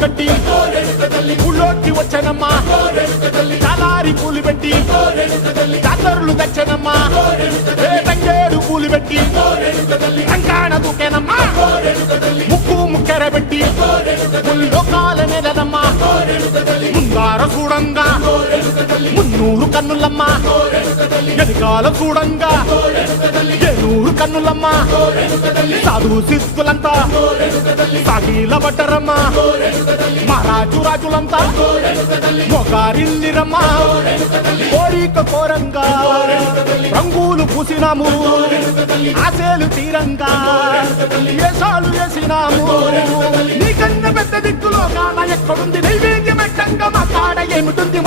కట్టి ఊళ్ళోకి వచ్చనమ్మా చాలారి పూలు పెట్టి జాతరులు తెచ్చనమ్మా తంగేడు పూలు పెట్టి అంకాణ దూకేనమ్మా ముక్కు ముక్కెర పెట్టి లోకాల నెలనమ్మా ముందార చూడంగా మున్నూరు కన్నులమ్మా ఎనకాల చూడంగా ఏనూరు కన్నులమ్మా సాధు సిద్ధులంతా సాగిల పడ్డరమ్మా మహారాజు రాజులంతా మొగారిల్లిరమ్మా కోరిక కోరంగా రంగులు పూసినాము ఆశలు తీరంగా ఏసాలు వేసినాము నీకన్నా పెద్ద దిక్కులో కాన ఎక్కడుంది నైవేద్యం ఎట్టంగా మా కాడ ఏమిటుంది